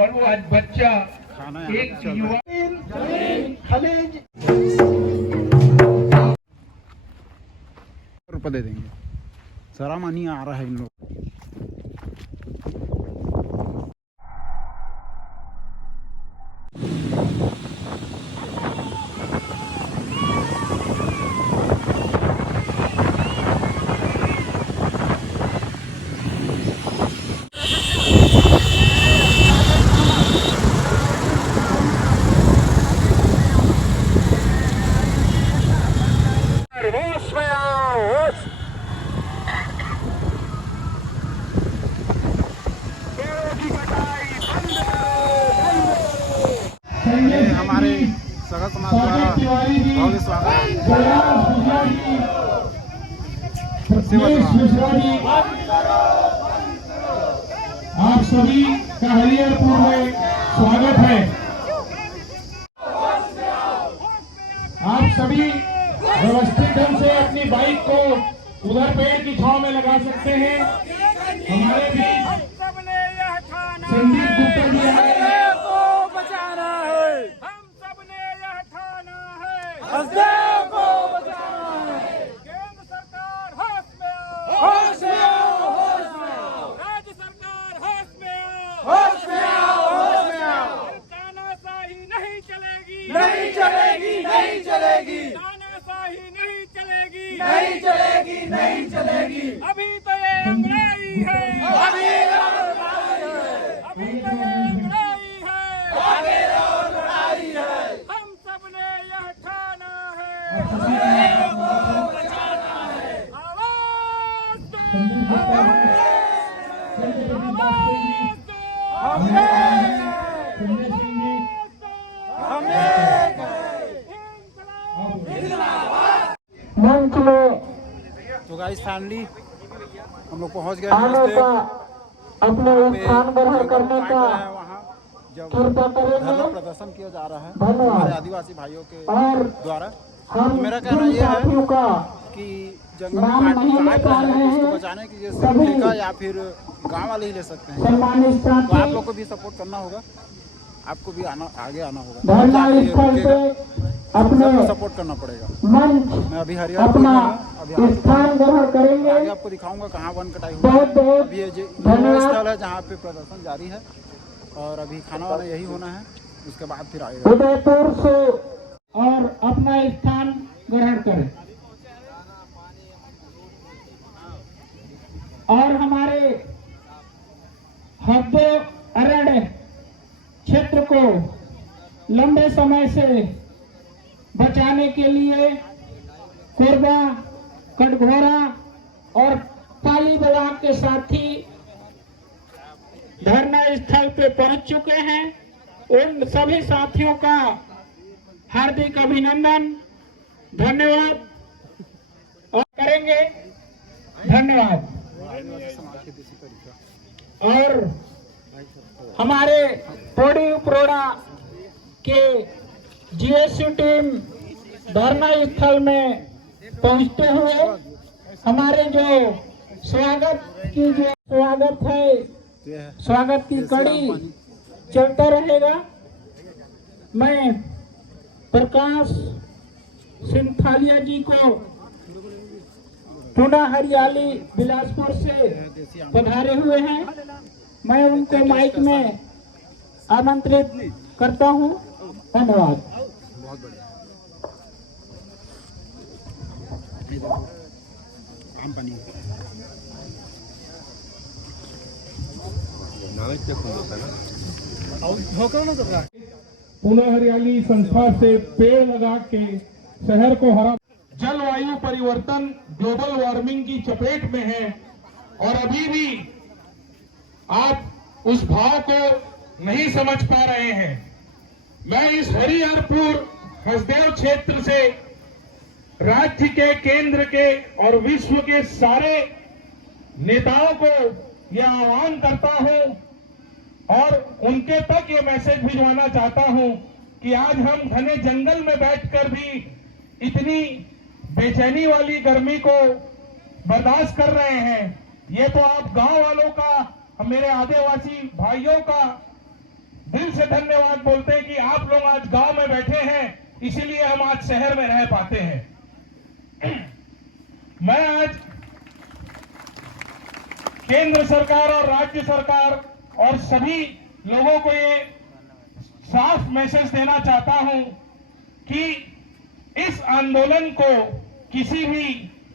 और वो आज बच्चा एक युवा खनिज रुपये दे देंगे। सरामानी आ रहा है इन लोग। हमारे सगा समाज द्वारा भव्य स्वागत आप सभी का हरिहरपुर में स्वागत है। आप सभी व्यवस्थित ढंग से अपनी बाइक को उधर पेड़ की छांव में लगा सकते हैं। हमारे भी संदीप गुप्ता जी आए हैं। हसदेव को बचाना है। केंद्र सरकार होश में आओ, होश में आओ, होश में आओ। राज्य सरकार होश में आओ, होश में आओ, होश में आओ। तानाशाही नहीं चलेगी, नहीं चलेगी, नहीं चलेगी। तानाशाही नहीं चलेगी, नहीं चलेगी, नहीं चलेगी। अभी तो ये अंग्रेजी है, अभी और लड़ाई है, अभी तो ये अंग्रेजी है, आगे और लड़ाई है। हम सबने यह ठाना हसदेव को बचाना है। आवाज दो, मंच में तो गाइस फाइनली हम लोग पहुंच गए आने का अपने स्थान ग्रहण करने का वहाँ जब कृपा धरना करेंगे। प्रदर्शन किया जा रहा है धन्यवाद। हमारे आदिवासी भाइयों के और द्वारा। हम मेरा कहना जिन यह है साथियों का कि जंगल नाम काट नहीं ले काट पा रहे रहे हैं, उसको हैं, बचाने के लिए सभी सिर्फ का या फिर गांव वाले ही ले सकते हैं। सम्मानित तो आप साथी लोग को भी सपोर्ट करना होगा, आपको भी आगे आना होगा, धरना जाके ये स्थल रुकेगा, से अपने सबको सपोर्ट करना पड़ेगा। मंच मैं अभी हरियाणा अपना अभी आ चुका हूं। स्थान ग्रहण करेंगे। आगे आपको दिखाऊंगा कहाँ वन कटाई हुई बहुत है। बहुत अभी ये धन्यवाद। स्थल है जहाँ पे प्रदर्शन जारी है और अभी खाना वाना यही होना है, उसके बाद फिर आएगा। उदयपुर से और अपना स्थान ग्रहण करें। और हमारे हद्दो अरण्य क्षेत्र को लंबे समय से बचाने के लिए कोरबा, कटघोरा और पाली ब्लॉक के साथी धरना स्थल पे पहुंच चुके हैं। उन सभी साथियों का हार्दिक अभिनंदन, धन्यवाद और करेंगे। धन्यवाद। और हमारे पोड़ी उपरोड़ा के जीएसयू टीम धरना स्थल में पहुंचते हुए हमारे जो स्वागत है, स्वागत की कड़ी चलता रहेगा। मैं प्रकाश सिंथालिया जी को पुनः हरियाली बिलासपुर से पधारे हुए हैं, मैं उनको माइक में आमंत्रित करता हूं। धन्यवाद। बहुत बढ़िया आम पानी पुनः हरियाली संस्था से पेड़ लगा के शहर को हरा। जलवायु परिवर्तन ग्लोबल वार्मिंग की चपेट में है और अभी भी आप उस भाव को नहीं समझ पा रहे हैं। मैं इस हरिहरपुर हसदेव क्षेत्र से राज्य के, केंद्र के और विश्व के सारे नेताओं को यह आह्वान करता हूं और उनके तक ये मैसेज भिजवाना चाहता हूं कि आज हम घने जंगल में बैठकर भी इतनी बेचैनी वाली गर्मी को बर्दाश्त कर रहे हैं। ये तो आप गांव वालों का, मेरे आदिवासी भाइयों का से धन्यवाद बोलते हैं कि आप लोग आज गांव में बैठे हैं, इसीलिए हम आज शहर में रह पाते हैं। मैं आज केंद्र सरकार और राज्य सरकार और सभी लोगों को ये साफ मैसेज देना चाहता हूं कि इस आंदोलन को किसी भी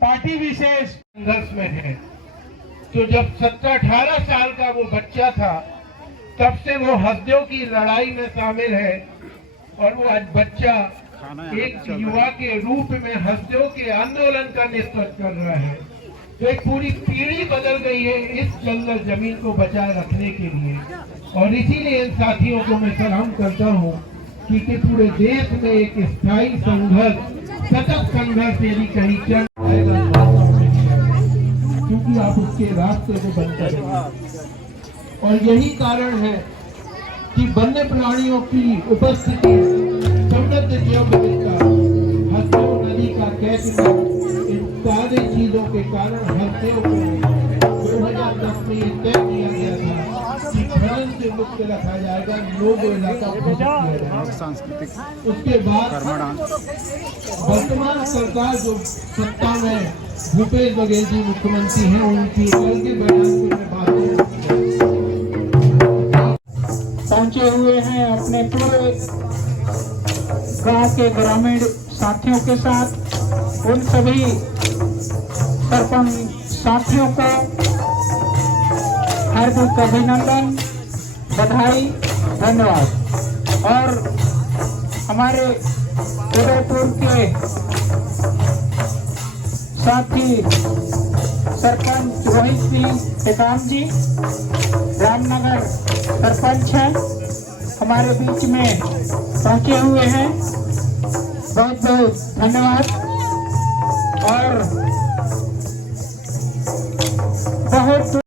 पार्टी विशेष संघर्ष में है। तो जब 17-18 साल का वो बच्चा था, तब से वो हसदेव की लड़ाई में शामिल है और वो आज बच्चा एक युवा के रूप में हसदेव के आंदोलन का नेतृत्व कर रहा है। तो एक पूरी पीढ़ी बदल गई है इस जंगल जमीन को बचाए रखने के लिए, और इसीलिए इन साथियों को मैं सलाम करता हूँ कि पूरे देश में एक स्थायी संघर्ष, सतत संघर्ष यदि कहीं चल क्योंकि आप उसके रास्ते को बंद करेंगे। और यही कारण है कि वन्य प्राणियों की उपस्थिति, समृद्ध जैव विविधता, हसदेव नदी का कैचमेंट, इन सारे चीजों के कारण हसदेव को 2010 में ये तय किया गया था कि खनन से मुक्त रखा जाएगा, लोगो इलाका घोषित किया जाएगा। सांस्कृतिक उसके बाद वर्तमान सरकार जो सत्ता में भूपेश बघेल जी मुख्यमंत्री हैं, उनकी कल के बयान को मैं बात पहुंचे हुए हैं अपने पूरे गांव के ग्रामीण साथियों के साथ। उन सभी सरपंच साथियों को हार्दिक अभिनंदन, बधाई, धन्यवाद। और हमारे उदयपुर के साथी सरपंच रोहित सिंह टेकाम जी, रामनगर सरपंच हैं, हमारे बीच में पहुंचे हुए हैं, बहुत बहुत धन्यवाद। और बहुत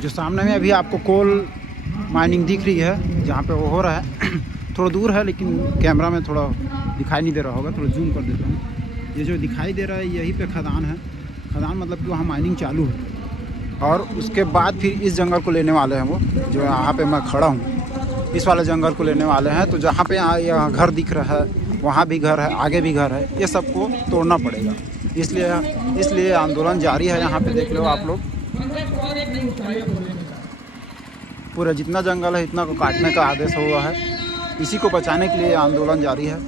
जो सामने में अभी आपको कोल माइनिंग दिख रही है, जहाँ पे वो हो रहा है, थोड़ा दूर है लेकिन कैमरा में थोड़ा दिखाई नहीं दे रहा होगा, थोड़ा जूम कर देता हूँ। ये जो दिखाई दे रहा है यहीं पे खदान है। खदान मतलब कि वहाँ माइनिंग चालू है, और उसके बाद फिर इस जंगल को लेने वाले हैं वो, जो यहाँ पे मैं खड़ा हूँ, इस वाले जंगल को लेने वाले हैं। तो जहाँ पे यहाँ घर दिख रहा है, वहाँ भी घर है, आगे भी घर है, ये सबको तोड़ना पड़ेगा। इसलिए आंदोलन जारी है। यहाँ पे देख लो आप लोग, पूरा जितना जंगल है इतना को काटने का आदेश हुआ है। इसी को बचाने के लिए आंदोलन जारी है।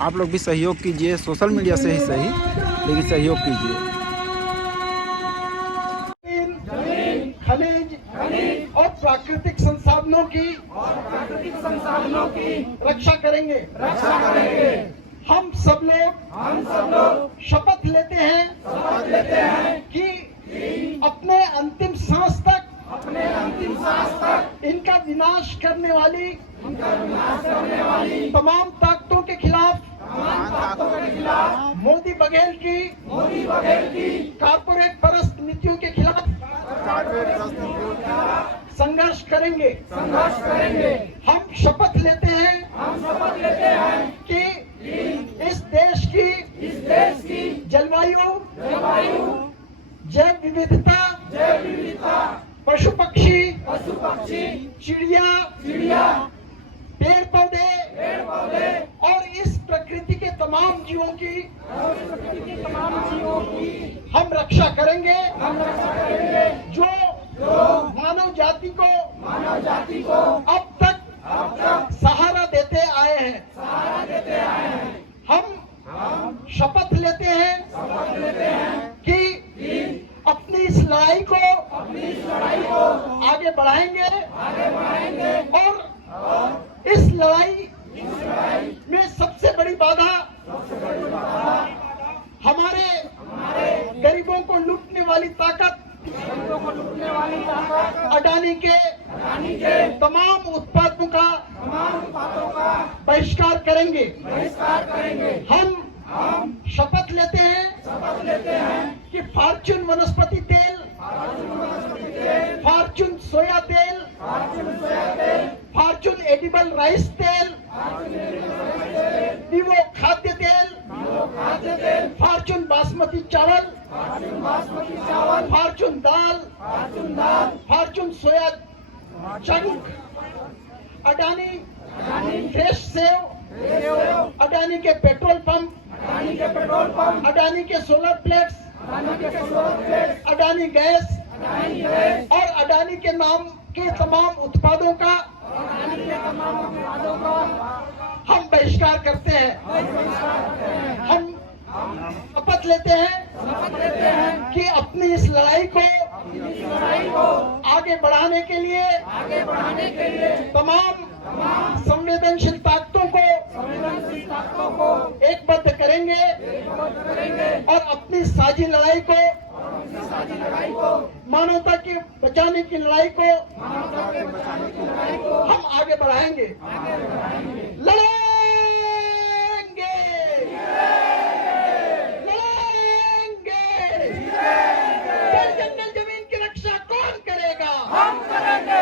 आप लोग भी सहयोग कीजिए, सोशल मीडिया से ही सही, लेकिन सहयोग कीजिए। खनिज और प्राकृतिक संसाधनों की रक्षा करेंगे। हम सब लोग शपथ लेते हैं कि अपने अंतिम सांस तक इनका विनाश करने वाली तमाम ताकतों के खिलाफ, मोदी बघेल की कारपोरेट परस्त नीतियों के खिलाफ संघर्ष करेंगे। हम शपथ लेते हैं कि इस देश की जलवायु, जैव विविधता, पशु पक्षी, चिड़िया, पेड़ पौधे और इस प्रकृति के तमाम जीवों की हम रक्षा करेंगे, जो मानव जाति को अब तक सहारा देते आए हैं। बहिष्कार करेंगे। हम शपथ लेते हैं कि फॉर्च्यून वनस्पति तेल, फॉर्च्यून सोया तेल, फॉर्च्यून एडिबल राइस तेल, विवो खाद्य तेल, फॉर्च्यून बासमती चावल, फॉर्च्यून दाल, Fortune soya chunk, Adani fresh सेव, अडानी के पेट्रोल पंप, अडानी के सोलर प्लेट्स, अडानी गैस और अडानी के नाम के तमाम उत्पादों का हम बहिष्कार करते हैं। हम शपथ लेते हैं कि अपनी इस लड़ाई को आगे बढ़ाने के लिए तमाम संवेदनशील ताकतों को एकबद्ध करेंगे और अपनी साझी लड़ाई को, मानवता की बचाने की लड़ाई को हम आगे बढ़ाएंगे, लड़ेंगे, जल जंगल जमीन की रक्षा कौन करेगा? हम करेंगे।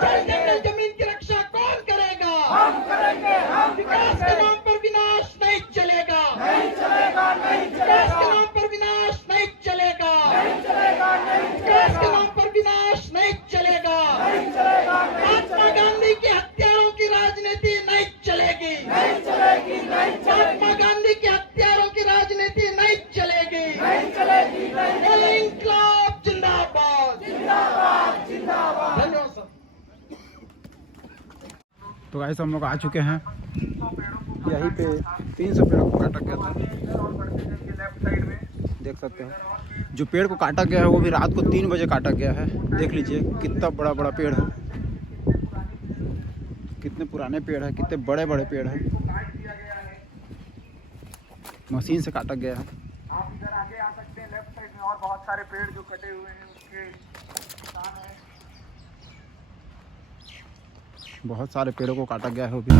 जल जंगल जमीन की रक्षा कौन करेगा? हम करेंगे। विकास के नाम पर विनाश नहीं चलेगा। विकास के नाम पर विनाश नहीं चलेगा। विकास के नाम पर विनाश नहीं चलेगा। महात्मा गांधी के हत्यारों की राजनीति नहीं चलेगी। महात्मा गांधी के हत्यारों की राजनीति नहीं चलेगी। इंकलाब जिंदाबाद। धन्यवाद सर। तो गाइस हम लोग आ चुके हैं, यहीं पे 300 पेड़ों को काटा गया था, देख सकते हो। जो पेड़ को काटा गया है वो भी रात को 3 बजे काटा गया है। देख लीजिए कितना बड़ा बड़ा पेड़ है, कितने पुराने पेड़ है, कितने बड़े बड़े पेड़ है, मशीन से काटा गया है। आप इधर आगे आ सकते हैं, लेफ्ट साइड में और बहुत सारे पेड़ जो कटे हुए हैं उसके निशान है। बहुत सारे पेड़ों को काटा गया है वो भी।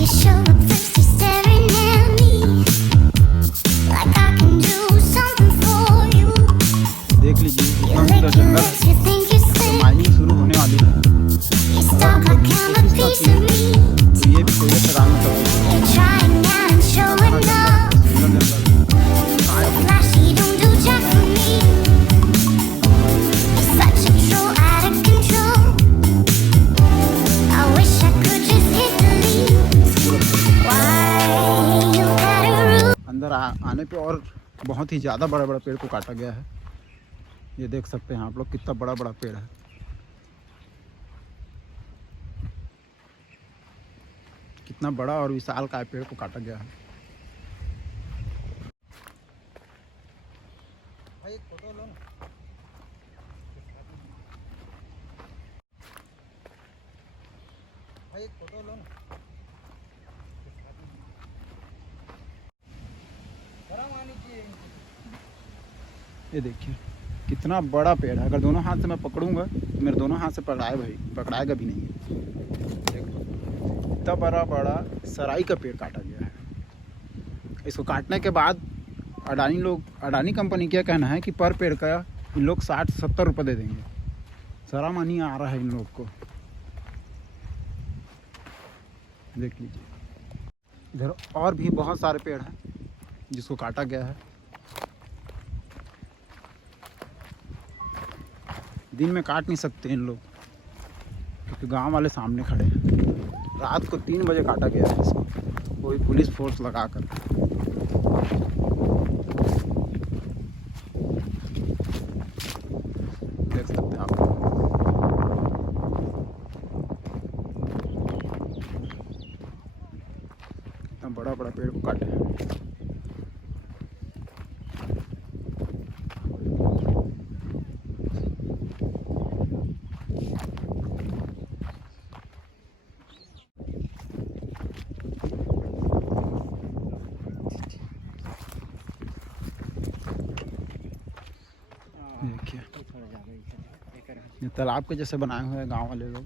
You show up first, you're staring at me like I can do something for you. देख लीजिए You कितना lick सुंदर your jungle lips, you think you're है। slick. माइनिंग शुरू होने वाली है, You stalk like I'm a piece of meat. तो ये भी कोयले से काम कर रही है। You're trying and showing off. सुंदर जंगल Flashy, don't do jack for me. You're such a troll, out of control. I wish I could just hit the leaves. Why you gotta rule? अंदर आने पे और बहुत ही ज़्यादा बड़ा बड़ा पेड़ को काटा गया है। ये देख सकते हैं आप लोग कितना बड़ा बड़ा पेड़ है। कितना बड़ा और विशाल का पेड़ को काटा गया है। भाई एक फोटो लो ना। भाई एक फोटो लो ना। ये देखिए कितना बड़ा पेड़ है। अगर दोनों हाथ से मैं पकड़ूंगा तो मेरे दोनों हाथ से पकड़ाएगा भी नहीं है। देखो इतना बड़ा सराई का पेड़ काटा गया है। इसको काटने के बाद अडानी कंपनी क्या कहना है कि पर पेड़ का इन लोग 60-70 रुपये दे देंगे। शर्म नहीं आ रहा है इन लोग को। देख लीजिए इधर और भी बहुत सारे पेड़ हैं जिसको काटा गया है। दिन में काट नहीं सकते इन लोग क्योंकि गांव वाले सामने खड़े हैं। रात को 3 बजे काटा गया है इसको, कोई पुलिस फोर्स लगा कर। देख सकते हैं आप। इतना बड़ा बड़ा पेड़ को काटे हैं। देखिए ये तालाब के जैसे बनाए हुए हैं गांव वाले लोग।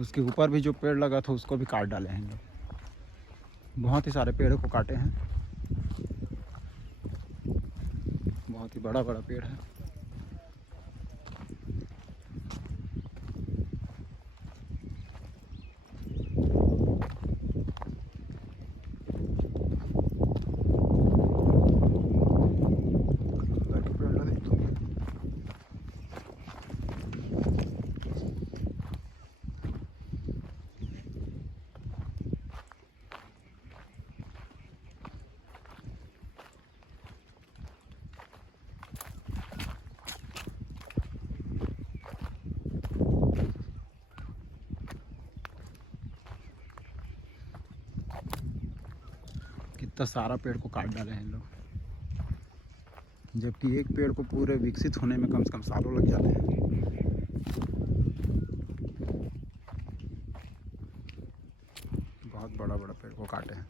उसके ऊपर भी जो पेड़ लगा था उसको भी काट डाले हैं इन लोग। बहुत ही सारे पेड़ों को काटे हैं, बहुत ही बड़ा बड़ा पेड़ है। कितना सारा पेड़ को काट डाले हैं इन लोग, जबकि एक पेड़ को पूरे विकसित होने में कम से कम सालों लग जाते हैं। बहुत बड़ा बड़ा पेड़ को काटे हैं।